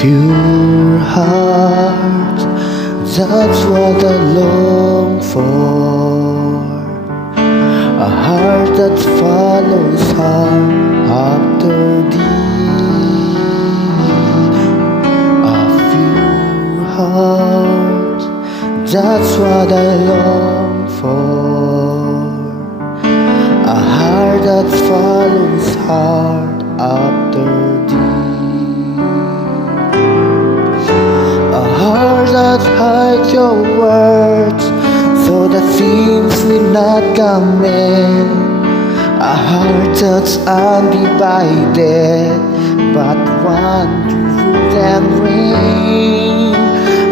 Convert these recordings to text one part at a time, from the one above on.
Pure heart, that's what I long for. A heart that follows hard after thee. A pure heart, that's what I long for. A heart that follows hard after thee. That hide your words so that things will not come in. A heart that's undivided but one to rule and reign.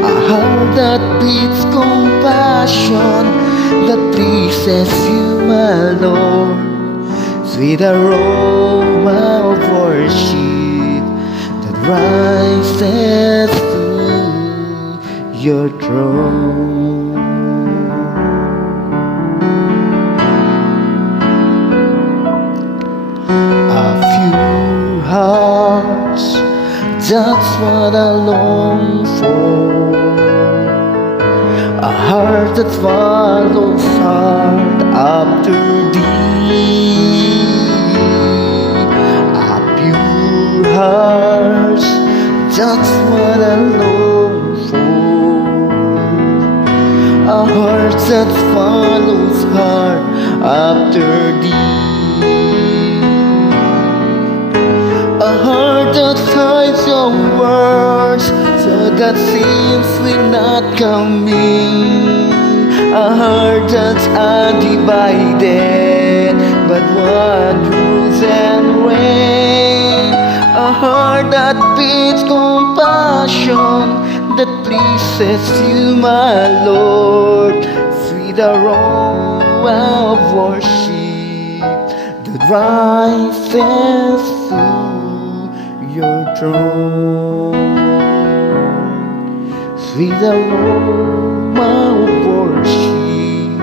A heart that beats compassion that pleases you, my Lord. Sweet aroma of worship that rises your throne. A few hearts, that's what I long for. A heart that follows hard after thee. A pure heart, that's what I long for. A heart that follows hard after thee. A heart that hides your words so that sins will not come in. A heart that's undivided but one rules and reigns. A heart that beats compassion that pleases you, my Lord. Sweet aroma of worship that rises to your throne. Sweet aroma of worship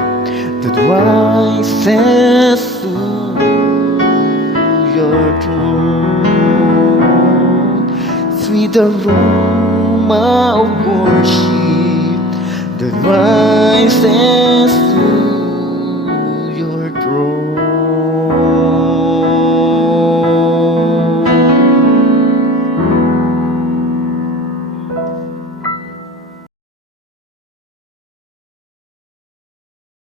that rises to your throne. Sweet aroma of worship that rises